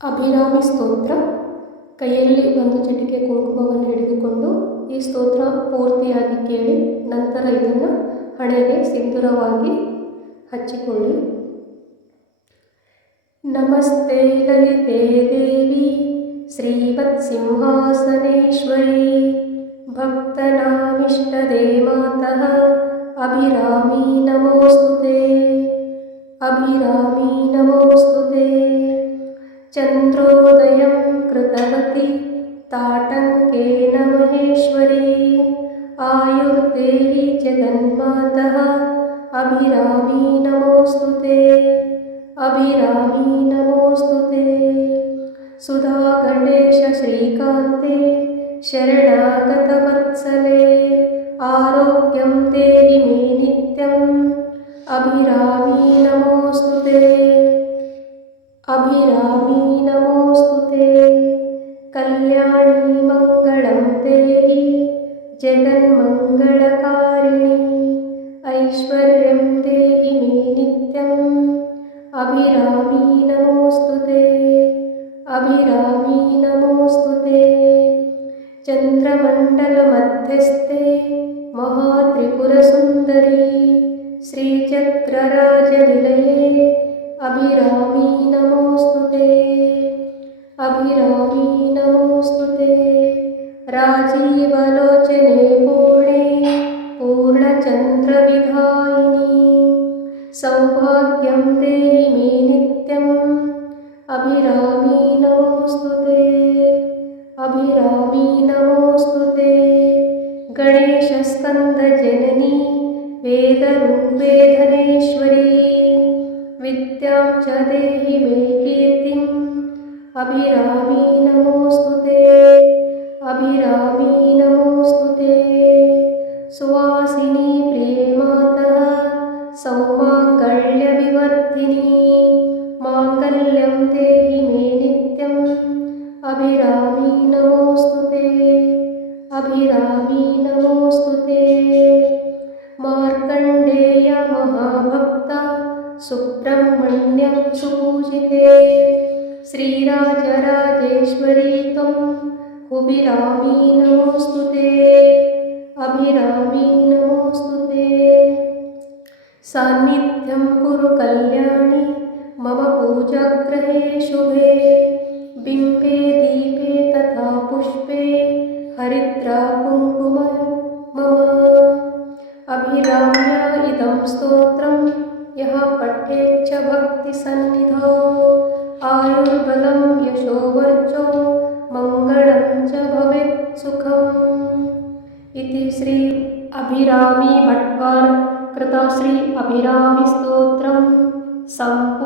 ಅಭಿರಾಮಿ ಸ್ತೋತ್ರ. ಕೈಯಲ್ಲಿ ಒಂದು ಚಿಟಿಕೆ ಕುಂಕುಮವನ್ನು ಹಿಡಿದುಕೊಂಡು ಈ ಸ್ತೋತ್ರ ಪೂರ್ತಿಯಾಗಿ ಕೇಳಿ ನಂತರ ಇದನ್ನು ಹಣೆಗೆ ಸಿಂಧೂರವಾಗಿ ಹಚ್ಚಿಕೊಳ್ಳಿ. ನಮಸ್ತೆ ಲಲಿತೆ ದೇವಿ ಶ್ರೀವತ್ಸಿಂಹಾಸನೇಶ್ವರಿ ಭಕ್ತನಾಮಿಷ್ಟದೇ ಮಾತಃ ಅಭಿರಾಮಿ ನಮೋಸ್ತುತೆ. ಅಭಿರಾಮಿ ನಮೋಸ್ತುತೆ. ಚಂದ್ರೋದಯಂ ಕೃತವತಿ ತಾಟಂಕೇನ ಮಹೇಶ್ವರಿ ಆಯುರ್ದೇಹಿ ಜಗನ್ಮಾತಃ ಅಭಿರಾಮಿ ನಮೋಸ್ತುತೆ. ಅಭಿರಾಮಿ ನಮೋಸ್ತುತೆ. ಸುಧಾ ಗಣೇಶ ಶ್ರೀಕಾಂತೆ ಶರಣಾಗತವತ್ಸಲೆ ಆರೋಗ್ಯಂ ದೇಹಿ ಮೇ ನಿತ್ಯಂ ಅಭಿರಾಮಿ ನಮೋಸ್ತುತೆ. ಅಭಿರಾಮಿ ನಮೋಸ್ತುತೆ. ಕಲ್ಯಾಣಿ ಮಂಗಳಂ ದೇಹಿ ಜಗನ್ಮಂಗಳಕಾರಿಣಿ ಐಶ್ವರ್ಯಂ ದೇಹಿ ಮೇ ನಿತ್ಯಂ ಅಭಿರಾಮಿ ನಮೋಸ್ತುತೆ. ಅಭಿರಾಮಿ ನಮೋಸ್ತುತೆ. ಚಂದ್ರಮಂಡಲ ಮಧ್ಯಸ್ಥೆ ಮಹಾತ್ರಿಪುರಸುಂದರಿ ಶ್ರೀಚಕ್ರರಾಜನಿಲಯೇ ಅಭಿರಾಮಿ ನಮೋಸ್ತುತೆ. ಅಭಿರಾಮಿ ನಮೋಸ್ತುತೆ. ರಾಜೀವಲೋಚನೆ ಪೂರ್ಣೆ ಪೂರ್ಣಚಂದ್ರವಿಧಾಯಿನಿ ಸೌಭಾಗ್ಯಂ ದೇಹಿ ಮೇ ನಿತ್ಯಂ ಅಭಿರಾಮಿ ನಮೋಸ್ತುತೆ. ಅಭಿರಾಮಿ ನಮೋಸ್ತುತೆ. ಗಣೇಶ ಸ್ಕಂದ ಜನನಿ ವೇದರೂಪೇ ಧನೇಶ್ವರಿ ವಿದ್ಯಾಂ ಚ ದೇಹಿ ಮೇ ಕೀರ್ತಿಂ ಅಭಿರಾಮಿ ನಮೋಸ್ತುತೆ. ಅಭಿರಾಮಿ ನಮೋಸ್ತುತೆ. ಸುವಾಸಿನಿ ಪ್ರಿಯೇ ಮಾತಃ ಸೌಮಾಂಗಲ್ಯ ವಿವರ್ಧಿನಿ ಮಾಂಗಲ್ಯಂ ದೇಹಿ ಮೇ ನಿತ್ಯಂ ಅಭಿರಾಮಿ ನಮೋಸ್ತುತೆ. ಅಭಿರಾಮಿ ನಮೋಸ್ತುತೆ. ಮಾರ್ಕಂಡೇಯ ಮಹಾಭಕ್ತ ಸುಬ್ರಹ್ಮಣ್ಯಂ ಸುಪೂಜಿತೆ ಶ್ರೀರಾಜರಾಜೇಶ್ವರಿ ತ್ವಂ ಅಭಿರಾಮಿ ನಮೋಸ್ತುತೆ. ಅಭಿರಾಮಿ ನಮೋಸ್ತುತೆ. ಸಾನ್ನಿಧ್ಯಂ ಕುರು ಕಲ್ಯಾಣಿ ಮಮ ಪೂಜಾಗ್ರಹೇ ಶುಭೆ ಬಿಂಬೆ ದೀಪೆ ತಥಾ ಪುಷ್ಪೆ ಹರಿದ್ರಾ ಕುಂಕುಮ ಮಮ. ಅಭಿರಾಮ್ಯ ಇದಂ ಸ್ತೋತ್ರಂ ಯಃ ಪಠ್ಯೇಚ್ಚ ಭಕ್ತಿ ಸನ್ನಿಧೌ ಆಯುರ್ಬಲಂ ಯಶೋವರ್ಚೋ ಮಂಗಳಂ ಚ ಭವೇತ್ ಸುಖಂ. ಇತಿ ಶ್ರೀ ಅಭಿರಾಮಿ ಭಟ್ವಾರ್ ಕೃತ ಶ್ರೀ ಅಭಿರಾಮಿ ಸ್ತೋತ್ರಂ ಸಂಪೂರ್ಣಂ.